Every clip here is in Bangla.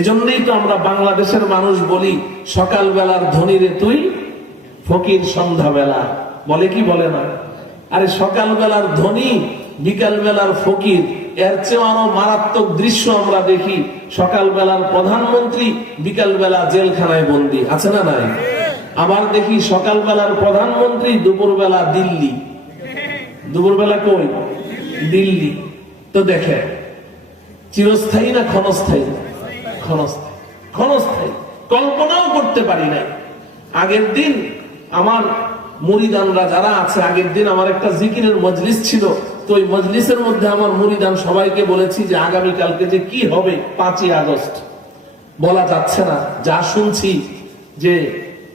এজন্যই তো আমরা বাংলাদেশের মানুষ বলি, সকালবেলার ধনী রে তুই, ফকির সন্ধ্যাবেলা। বলে কি বলে না? আরে সকালবেলার ধনী, বিকাল বেলার ফকির। এর চেয়ে আরো মারাত্মক দৃশ্য আমরা দেখি, সকালবেলার প্রধানমন্ত্রী, বিকাল বেলা জেলখানায় বন্দী, আছে না নাই? আবার দেখি সকালবেলার প্রধানমন্ত্রী, দুপুরবেলা দিল্লি। দুপুরবেলা কই? দিল্লি। তো দেখে চিরস্থায়ী না ক্ষণস্থায়ী? ক্ষণস্থায়ী। ক্ষণস্থায়ী কল্পনাও করতে পারি নাই। আগের দিন আমার মুরিদানরা যারা আছে, আগের দিন আমার একটা জিকিরের মজলিস ছিল, তো ওই মজলিসের মধ্যে আমার মুরিদান সবাইকে বলেছি যে আগামীকালকে যে কি হবে 5ই আগস্ট বলা যাচ্ছে না। যা শুনছি যে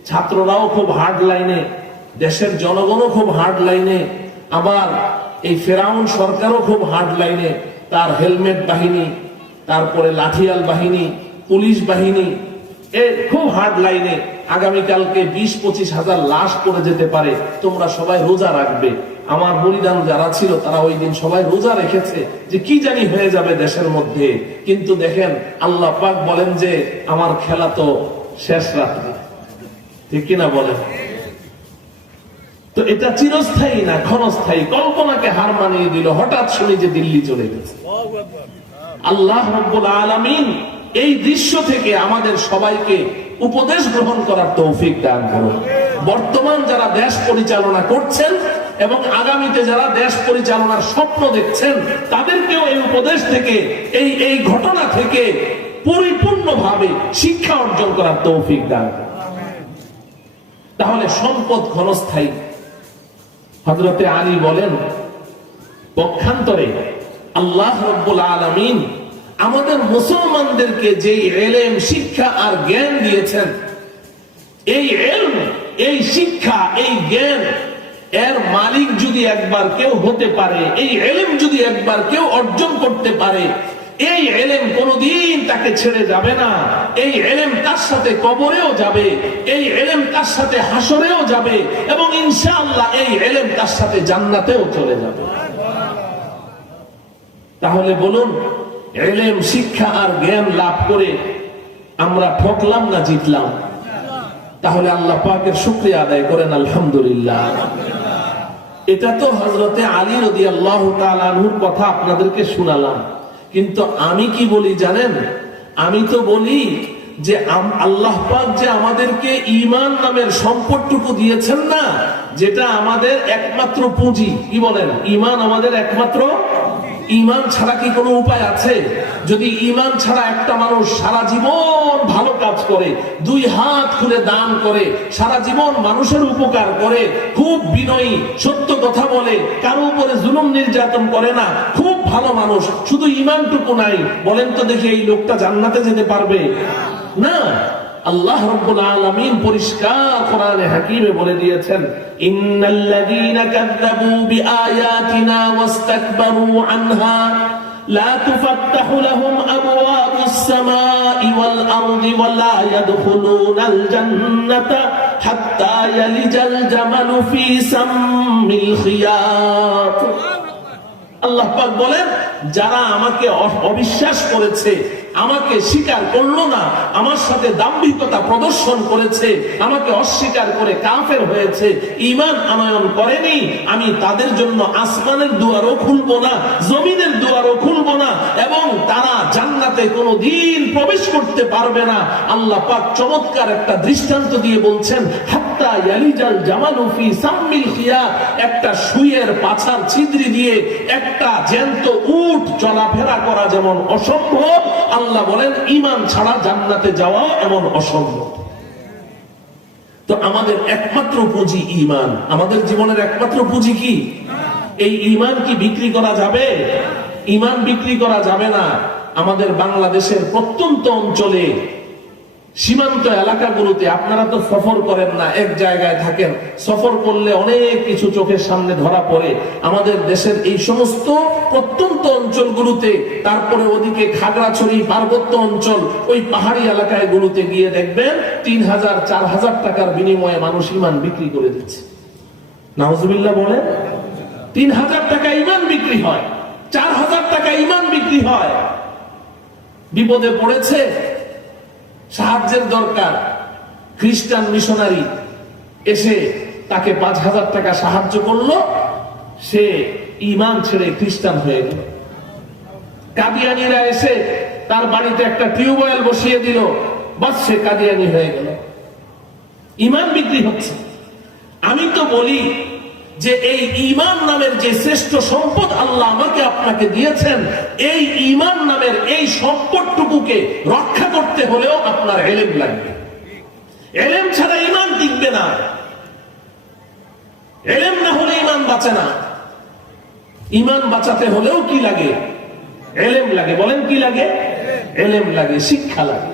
ছাত্ররাও খুব হার্ড লাইনে, দেশের জনগণও খুব হার্ড লাইনে, আবার এই ফেরাউন সরকারও খুব হার্ড লাইনে। তার হেলমেট বাহিনী, তারপরে লাঠিয়াল বাহিনী, পুলিশ বাহিনী খুব হার্ড লাইনে। আগামীকালকে 20-25 হাজার লাশ পড়ে যেতে পারে, তোমরা সবাই রোজা রাখবে। আমার মুরিদান যারা ছিল তারা ওই দিন সবাই রোজা রেখেছে যে কি জানি হয়ে যাবে দেশের মধ্যে। কিন্তু দেখেন আল্লাহ পাক বলেন যে আমার খেলা তো শেষ রাত্রে, ঠিক কিনা বলেন? তো এটা চিরস্থায়ী না ক্ষণস্থায়ী। কল্পনাকে হার মানিয়ে দিল, হঠাৎ শুনি যে দিল্লি চলে গেছে। আল্লাহ রাব্বুল আলামিন এই দৃশ্য থেকে আমাদের সবাইকে উপদেশ গ্রহণ করার তৌফিক দান করুন। বর্তমান যারা দেশ পরিচালনা করছেন এবং আগামীতে যারা দেশ পরিচালনার স্বপ্ন দেখছেন, তাদেরকেও এই উপদেশ থেকে, এই ঘটনা থেকে পরিপূর্ণভাবে শিক্ষা অর্জন করার তৌফিক দান করুন। তাহলে সম্পদ ক্ষণস্থায়ী। হযরতে আলী বলেন, পক্ষান্তরে আল্লাহ রাব্বুল আলামিন আমাদের মুসলমানদেরকে যে ইলম, শিক্ষা আর জ্ঞান দিয়েছেন, এই ইলম, এই শিক্ষা, এই জ্ঞান এর মালিক যদি একবার কেউ হতে পারে, এই ইলম যদি একবার কেউ অর্জন করতে পারে, এই ইলম কোনদিন তাকে ছেড়ে যাবে না। এই ইলম তার সাথে কবরেও যাবে, এই ইলম তার সাথে হাসরেও যাবে, এবং ইনশাআল্লাহ এই ইলম তার সাথে জান্নাতেও চলে যাবে। তাহলে বলুন, ইলম, শিক্ষা আর জ্ঞান লাভ করে আমরা ঠকলাম না জিতলাম? তাহলে আল্লাহ পাকের শুকরিয়া আদায় করেন আলহামদুলিল্লাহ। এটা তো হযরতে আলী রাদিয়াল্লাহু তাআলা আনহুর কথা আপনাদেরকে শোনালাম, কিন্তু আমি কি বলি জানেন? আমি তো বলি যে আল্লাহ পাক যে আমাদেরকে ঈমান নামের সম্পদটুকু দিয়েছেন না, যেটা আমাদের একমাত্র পুঁজি। কি বলেন? ঈমান আমাদের একমাত্র। ঈমান ছাড়া কি কোনো উপায় আছে? যদি ঈমান ছাড়া একটা মানুষ সারা জীবন ভালো কাজ করে, 2 হাত খুলে দান করে, সারা জীবন মানুষের উপকার করে, খুব বিনয়ী, সত্য কথা বলে, কারো উপরে জুলুম নির্যাতন করে না, খুব ভালো মানুষ, শুধু ঈমানটুকু নাই, বলেন তো দেখি এই লোকটা জান্নাতে যেতে পারবে? না। আল্লাহ রাব্বুল আলামিন পরিষ্কার কোরআনে হাকিমে বলে দিয়েছেন, ইন্নাল্লাযীনা কাযযাবু বিআয়াতিনা ওয়াস্তাকবারু আনহা লা তুফাত্তাহু লাহুম আবওয়াবুস সামাই ওয়াল আরদি ওয়া লা ইয়াদখুলুনাল জান্নাতা হাত্তা ইয়ালিজাল জামালু ফি সাম্মিল খিয়াত। আল্লাহ পাক বলেন, যারা আমাকে অবিশ্বাস করেছে, আমাকে স্বীকার করলো না, আমার সাথে দাম্ভিকতা প্রদর্শন করেছে, আমাকে অস্বীকার করে কাফের হয়েছে, ঈমান আনয়ন করেনি, আমি তাদের জন্য আসমানের দুয়ারও খুলবো না, জমিনের দুয়ারও খুলবো না, এবং তারা জান্নাতে কোনোদিন প্রবেশ করতে পারবে না। আল্লাহ পাক চমৎকার একটা দৃষ্টান্ত দিয়ে বলছেন, হাত্তা ইয়ালিজাল জামালু ফি সাম্মিল খিয়াত। একটা সুইয়ের পাছার ছিদ্রি দিয়ে একটা জ্যান্ত উট চলাফেরা করা যেমন অসম্ভব, আল্লাহ বলেন ঈমান ছাড়া জান্নাতে যাওয়া এমন অসম্ভব। তো আমাদের একমাত্র পুঁজি ঈমান। আমাদের জীবনের একমাত্র পুঁজি কি? এই ঈমান কি বিক্রি করা যাবে? ঈমান বিক্রি করা যাবে না। আমাদের বাংলাদেশের প্রত্যন্ত অঞ্চলে, সীমান্ত এলাকাগুলোতে, আপনারা তো সফর করেন না, এক জায়গায় থাকেন, সফর করলে অনেক কিছু চোখের সামনে ধরা পড়ে। আমাদের দেশের এই সমস্ত প্রত্যন্ত অঞ্চলগুলোতে, তারপরে ওদিকে খাগড়াছড়ি পার্বত্য অঞ্চল, ওই পাহাড়ি এলাকায় গুলোতে গিয়ে দেখবেন 3000-4000 টাকার বিনিময়ে মানুষ ঈমান বিক্রি করে দিচ্ছে। নাউজুবিল্লাহ বলেন। 3000 টাকা ঈমান বিক্রি হয়, 4000 টাকা ঈমান বিক্রি হয়। বিপদে পড়েছে, সাহায্যের দরকার, খ্রিস্টান মিশনারি এসে তাকে 5,000 টাকা সাহায্য করলো, সে ঈমান ছেড়ে খ্রিস্টান হয়ে গেল। কাদিয়ানীরা এসে তার বাড়িতে একটা টিউবওয়েল বসিয়ে দিল, বাস সে কাদিয়ানী হয়ে গেল। ঈমান বিক্রি হচ্ছে। আমি তো বলি যে এই ঈমান নামের যে শ্রেষ্ঠ সম্পদ আল্লাহ আমাকে আপনাকে দিয়েছেন, এই ঈমান নামের এই সম্পদটুকুকে রক্ষা করতে হলেও আপনার ইলম লাগবে। ইলম ছাড়া ঈমান টিকবে না। ইলম না হলে ঈমান বাঁচে না। ঈমান বাঁচাতে হলেও কি লাগে? ইলম লাগে। বলেন কি লাগে? ইলম লাগে, শিক্ষা লাগে।